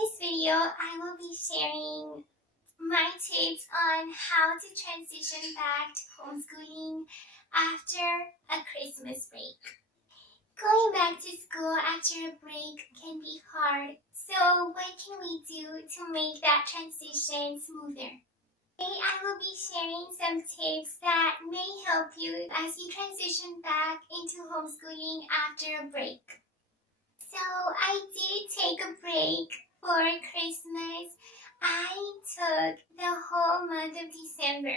this video, I will be sharing my tips on how to transition back to homeschooling after a Christmas break. Going back to school after a break can be hard, so what can we do to make that transition smoother? Today I will be sharing some tips that may help you as you transition back into homeschooling after a break. So I did take a break for Christmas. I took the whole month of December.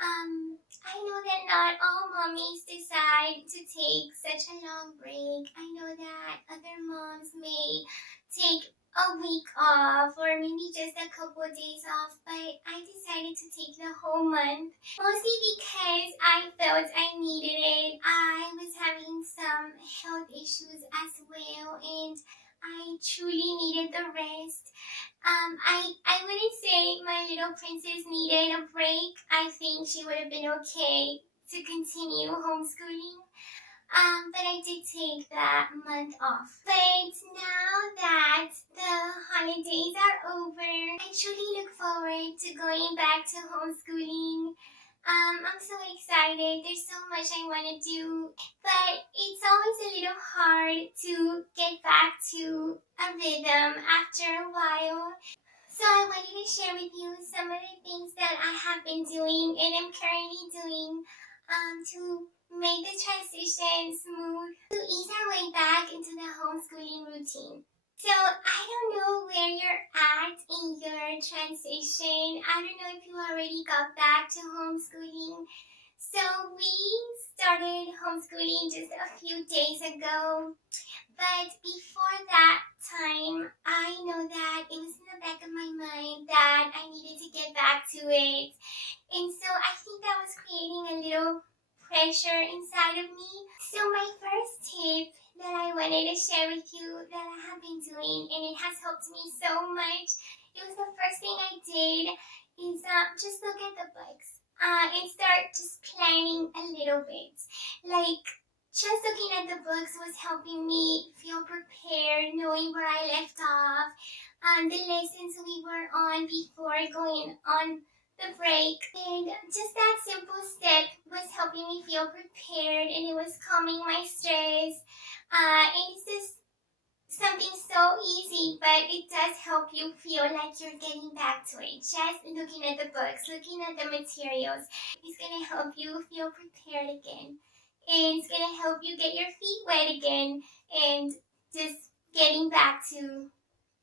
I know that not all mommies decide to take such a long break. I know that other moms may take a week off or maybe just a couple of days off, but I decided to take the whole month, mostly because I felt I needed it. I was having some health issues as well, and I truly needed the rest. I wouldn't say my little princess needed a break. I think she would have been okay to continue homeschooling. But I did take that month off. But now that the holidays are over, I truly look forward to going back to homeschooling. I'm so excited. There's so much I want to do, but it's always a little hard to get back to a rhythm after a while. So I wanted to share with you some of the things that I have been doing and am currently doing to make the transition smooth, to ease our way back into the homeschooling routine. So I don't know where you're at in your transition. I don't know if you already got back to homeschooling. So we started homeschooling just a few days ago. But before that time, I know that it was in the back of my mind that I needed to get back to it. And so I think that was creating a little pressure inside of me. So my first tip that I wanted to share with you that I have been doing, and it has helped me so much, it was the first thing I did, is just look at the books and start just planning a little bit. Like, just looking at the books was helping me feel prepared, knowing where I left off, the lessons we were on before going on the break. And just that simple step was helping me feel prepared, and it was calming my stress. And it's just something so easy, but it does help you feel like you're getting back to it. Just looking at the books, looking at the materials, is going to help you feel prepared again. And it's going to help you get your feet wet again and just getting back to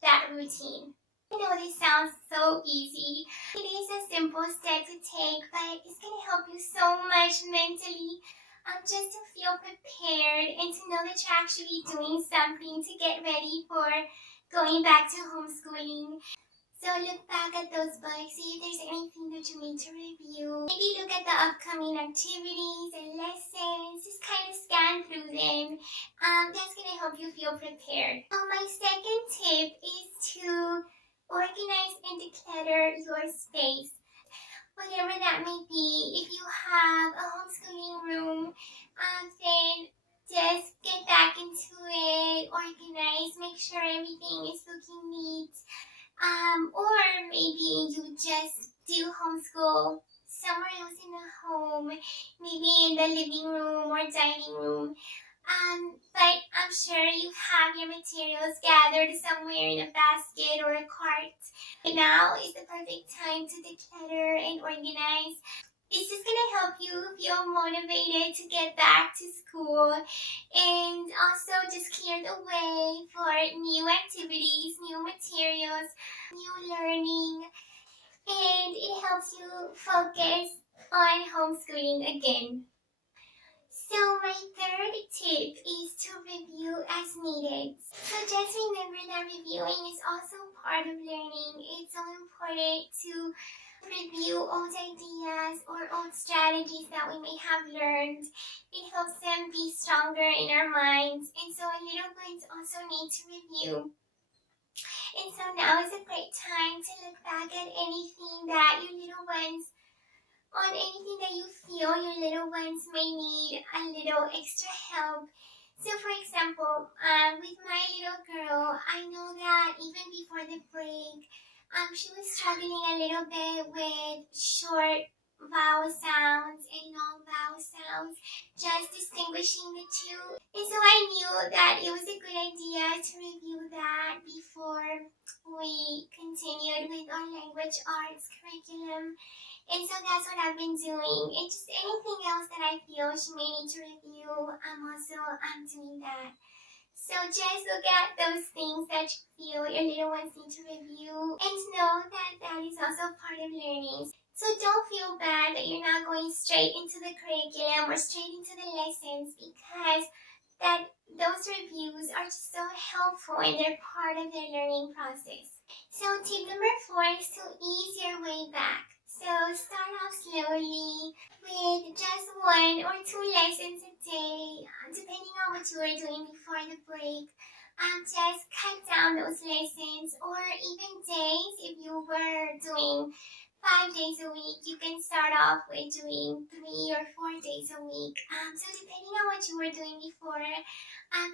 that routine. I know this sounds so easy. It is a simple step to take, but it's going to help you so much mentally, just to feel prepared and to know that you're actually doing something to get ready for going back to homeschooling. So look back at those books, see if there's anything that you need to review. Maybe look at the upcoming activities and lessons, just kind of scan through them. That's going to help you feel prepared. My second tip is to organize and declutter your space. Whatever that may be, if you have a homeschooling room, then just get back into it, organize, make sure everything is looking neat. Or maybe you just do homeschool somewhere else in the home, maybe in the living room or dining room. But I'm sure you have your materials gathered somewhere in a basket or a cart. Now is the perfect time to declutter and organize. It's just going to help you feel motivated to get back to school, and also just clear the way for new activities, new materials, new learning, and it helps you focus on homeschooling again. So my third tip is to review as needed. So just remember that reviewing is also part of learning. It's so important to review old ideas or old strategies that we may have learned. It helps them be stronger in our minds, and so our little ones also need to review. And so now is a great time to look back at anything that your little ones, on anything that you feel your little ones may need a little extra help. So for example, with my little girl, I know that even before the break, she was struggling a little bit with short vowel sounds and long vowel sounds, just distinguishing the two. And so I knew that it was a good idea to review that before we continued with our language arts curriculum. And so that's what I've been doing. And just anything else that I feel she may need to review, I'm doing that. So just look at those things that you feel your little ones need to review and know that that is also part of learning. So don't feel bad that you're not going straight into the curriculum or straight into the lessons, because that those reviews are just so helpful and they're part of their learning process. So tip number 4 is to ease your way back. So start off slowly with just 1 or 2 lessons a day, depending on what you were doing before the break. Just cut down those lessons, or even days. If you were doing 5 days a week, you can start off with doing 3 or 4 days a week. So depending on what you were doing before,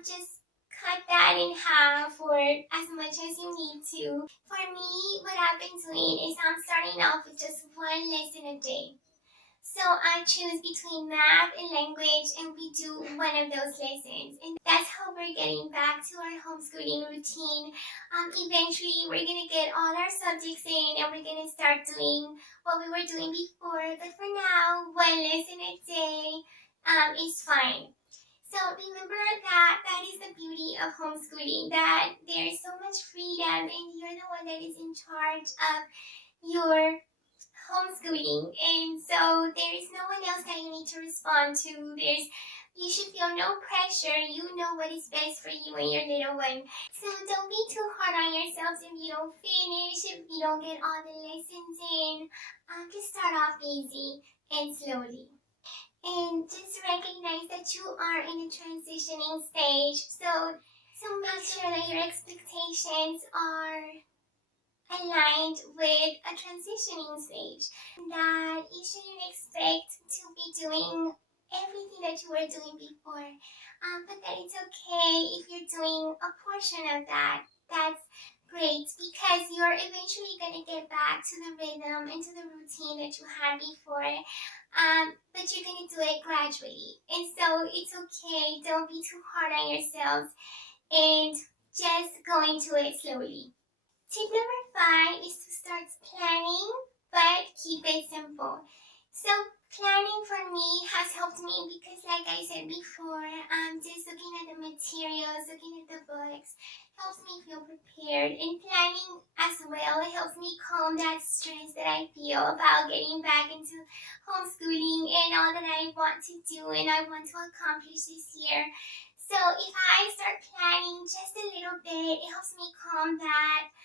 just cut that in half or as much as you need to. For me, what I've been doing is I'm starting off with just 1 lesson a day. So I choose between math and language, and we do 1 of those lessons. And that's how we're getting back to our homeschooling routine. Eventually, we're going to get all our subjects in, and we're going to start doing what we were doing before. But for now, 1 lesson a day is fine. So remember that that is the beauty of homeschooling, that there's so much freedom and you're the one that is in charge of your homeschooling, and so there is no one else that you need to respond to. You should feel no pressure. You know what is best for you and your little one. So don't be too hard on yourselves if you don't finish, if you don't get all the lessons in. Just start off easy and slowly. And just recognize that you are in a transitioning stage. So make sure that your expectations are aligned with a transitioning stage, that you shouldn't expect to be doing everything that you were doing before, but that it's okay if you're doing a portion of that. That's great, because you're eventually going to get back to the rhythm and to the routine that you had before, but you're going to do it gradually. And so it's okay. Don't be too hard on yourselves and just go into it slowly. Tip number 5 is to start planning, but keep it simple. So planning for me has helped me because, like I said before, just looking at the materials, looking at the books, helps me feel prepared. And planning as well helps me calm that stress that I feel about getting back into homeschooling and all that I want to do and I want to accomplish this year. So if I start planning just a little bit, it helps me calm that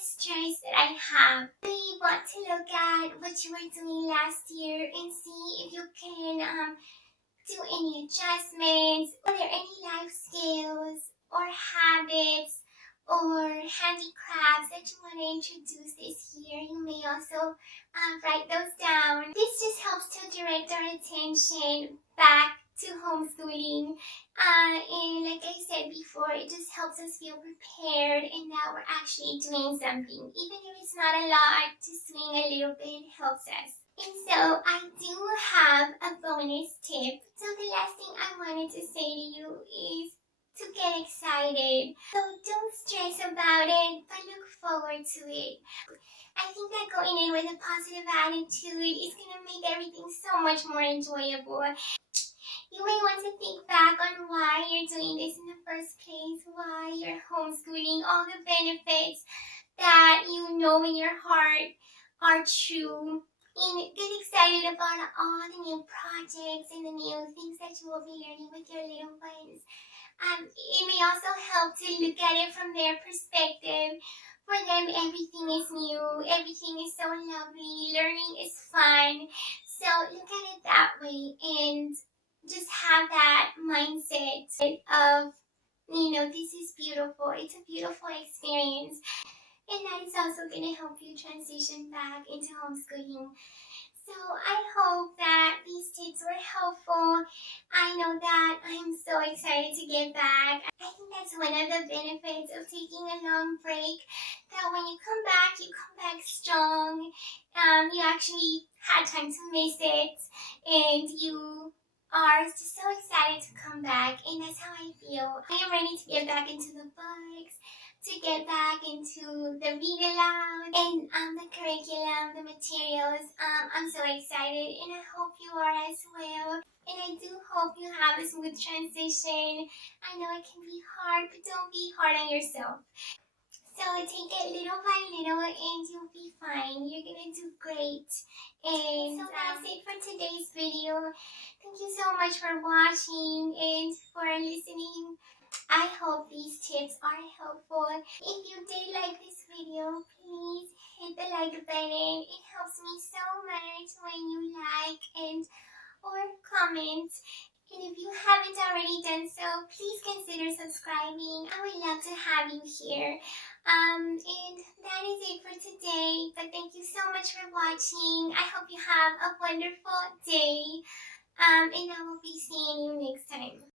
stress that I have. We want to look at what you were doing last year and see if you can do any adjustments. Are there any life skills or habits or handicrafts that you want to introduce this year? You may also write those down. This just helps to direct our attention back to homeschooling, and like I said before, it just helps us feel prepared and that we're actually doing something. Even if it's not a lot, just doing a little bit helps us. And so I do have a bonus tip. So the last thing I wanted to say to you is to get excited. So don't stress about it, but look forward to it. I think that going in with a positive attitude is going to make everything so much more enjoyable. You may want to think back on why you're doing this in the first place, why you're homeschooling, all the benefits that you know in your heart are true. And get excited about all the new projects and the new things that you will be learning with your little ones. It may also help to look at it from their perspective. For them, everything is new, everything is so lovely, learning is fun. So look at it that way and just have that mindset of, this is beautiful. It's a beautiful experience. And that is also going to help you transition back into homeschooling. So I hope that these tips were helpful. I know that I'm so excited to get back. I think that's one of the benefits of taking a long break, that when you come back strong. You actually had time to miss it, and you are just so excited to come back, and that's how I feel. I am ready to get back into the books, to get back into the read aloud and the curriculum, the materials. I'm so excited, and I hope you are as well. And I do hope you have a smooth transition. I know it can be hard, but don't be hard on yourself. So take it little by little and you'll be fine. You're gonna do great. And so that's it for today's video. Thank you so much for watching and for listening. I hope these tips are helpful. If you did like this video, please hit the like button. It helps me so much when you like and or comment. And if you haven't already done so, please consider subscribing. I would love to have you here. And that is it for today. But thank you so much for watching. I hope you have a wonderful day. And I will be seeing you next time.